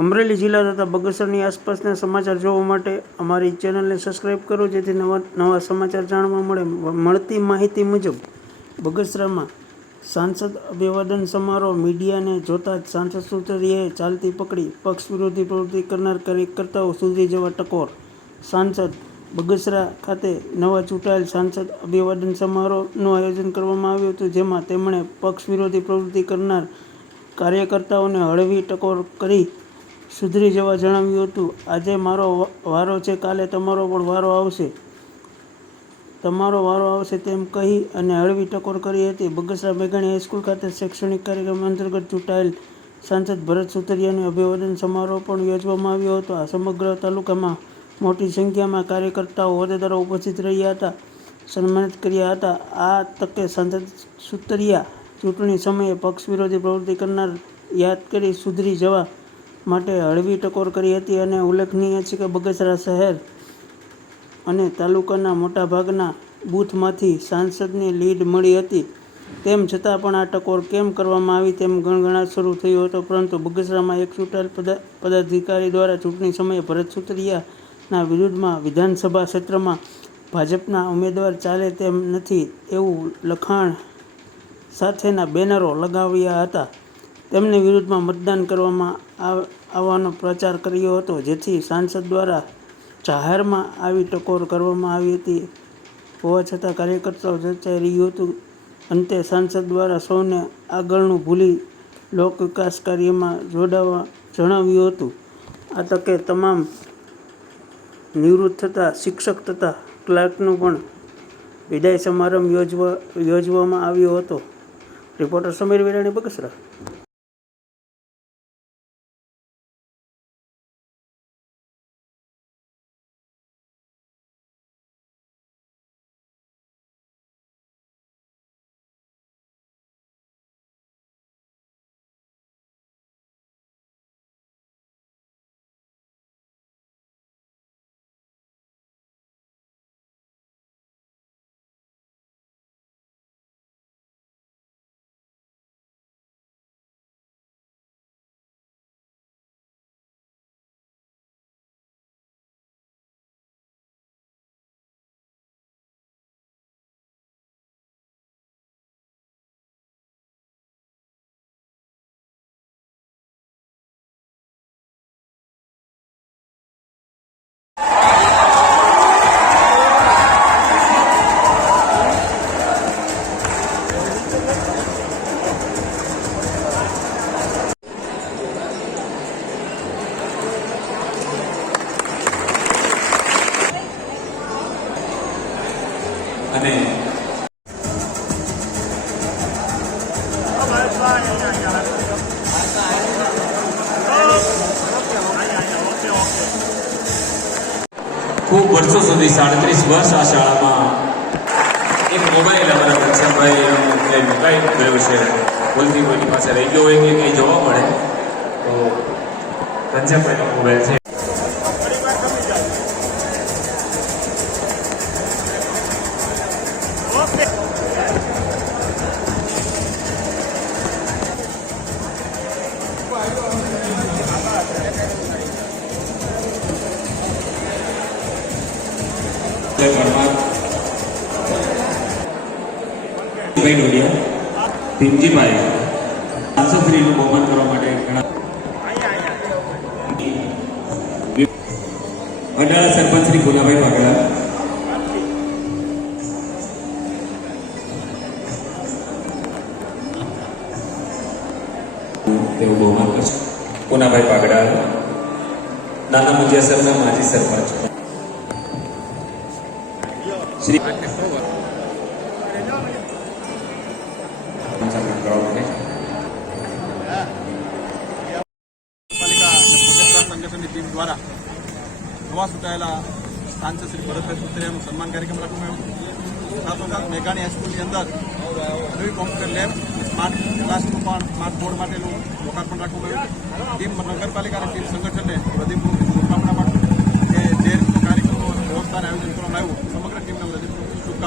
અમરેલી જિલ્લા તથા બગસરની આસપાસના સમાચાર જોવા માટે અમારી ચેનલને સબસ્ક્રાઈબ કરો, જેથી નવા નવા સમાચાર જાણવા મળે. મળતી માહિતી મુજબ, બગસરામાં સાંસદ અભિવાદન સમારોહ મીડિયાને જોતા જ સાંસદ સુતરીયાએ ચાલતી પકડી પક્ષ વિરોધી પ્રવૃત્તિ કરનાર કાર્યકર્તાઓ સુધી જવા ટકોર. સાંસદ બગસરા ખાતે નવા ચૂંટાયેલ સાંસદ અભિવાદન સમારોહનું આયોજન કરવામાં આવ્યું હતું, જેમાં તેમણે પક્ષ વિરોધી પ્રવૃત્તિ કરનાર કાર્યકર્તાઓને હળવી ટકોર કરી સુધરી જવા જણાવ્યું હતું. આજે મારો વારો છે, કાલે તમારો પણ વારો આવશે. તમારો વારો આવશે તેમ કહી અને હળવી ટકોર કરી હતી. બગસરા મેઘાણી હાઈસ્કૂલ ખાતે શૈક્ષણિક કાર્યક્રમ અંતર્ગત ચૂંટાયેલ સાંસદ ભરત સુતરિયાને અભિવાદન સમારોહ પણ યોજવામાં આવ્યો હતો. આ સમગ્ર તાલુકામાં મોટી સંખ્યામાં કાર્યકર્તાઓ હોદ્દેદારો ઉપસ્થિત રહ્યા હતા, સન્માનિત કર્યા હતા. આ તકે સાંસદ સુતરિયા ચૂંટણી સમયે પક્ષ વિરોધી પ્રવૃત્તિ કરનાર યાદ કરી સુધરી જવા માટે હળવી ટકોર કરી હતી અને ઉલ્લેખનીય છે કે બગસરા શહેર અને તાલુકાના મોટાભાગના બૂથમાંથી સાંસદને લીડ મળી હતી. તેમ છતાં પણ આ ટકોર કેમ કરવામાં આવી તેમ ગણગણાટ શરૂ થયો હતો, પરંતુ બગસરામાં એક ચૂંટાયેલ પદા, પદાધિકારી દ્વારા ચૂંટણી સમયે ભરત સુતરિયાના વિરુદ્ધમાં વિધાનસભા ક્ષેત્રમાં ભાજપના ઉમેદવાર ચાલે તેમ નથી એવું લખાણ સાથેના બેનરો લગાવ્યા હતા. તેમની વિરુદ્ધમાં મતદાન કરવામાં આવવાનો પ્રચાર કર્યો હતો, જેથી સાંસદ દ્વારા જાહેરમાં આવી ટકોર કરવામાં આવી હતી. હોવા છતાં કાર્યકર્તાઓ ચર્ચાઈ રહ્યું હતું. અંતે સાંસદ દ્વારા સૌને આગળનું ભૂલી લોક વિકાસ કાર્યમાં જોડાવા જણાવ્યું હતું. આ તકે તમામ નિવૃત્ત થતા શિક્ષક તથા ક્લાર્કનું પણ વિદાય સમારંભ યોજવા, યોજવામાં આવ્યો હતો. રિપોર્ટર સમીર વિરાણી, બગસરા. અને ખૂબ વર્ષો સુધી સાડત્રીસ વર્ષ આ શાળામાં એક મોબાઈલ અમારા ઘનશ્યામભાઈ મુકાઈ ગયો છે. બોલતી કોઈની પાસે રહી ગયો હોય કે કંઈ જોવા મળે, તો ઘનશ્યામભાઈનો મોબાઈલ છે. જય પરમાર ભાઈ ડોડિયા ભીમજીભાઈ આસોશ્રીનું બહુમાન કરવા માટે ઘણા અડાળા સરપંચ શ્રી ભોલાભાઈ પાગડા તેવું બહુમાન કરશે પૂનાભાઈ પાગડા નાના મુજિયાસરના માજી સરપંચ શ્રી સન્માન કરવા માટે પાલિકા બગસરા સંગઠનની ટીમ દ્વારા નવા ચૂંટાયેલા સાંસદ શ્રી ભરતભાઈ સુત્રિયાનું સન્માન કાર્યક્રમ રાખવામાં આવ્યો સાથોસાથ મેઘાણી હાઈસ્કૂલની અંદર નવી કોમ્પ્યુટર લેબ સ્માર્ટ ક્લાસનું પણ સ્માર્ટ બોર્ડ માટેનું લોકાર્પણ રાખવામાં આવ્યું ટીમ નગરપાલિકા અને ટીમ સંગઠનને હૃદયપૂર્વક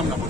পারলাম না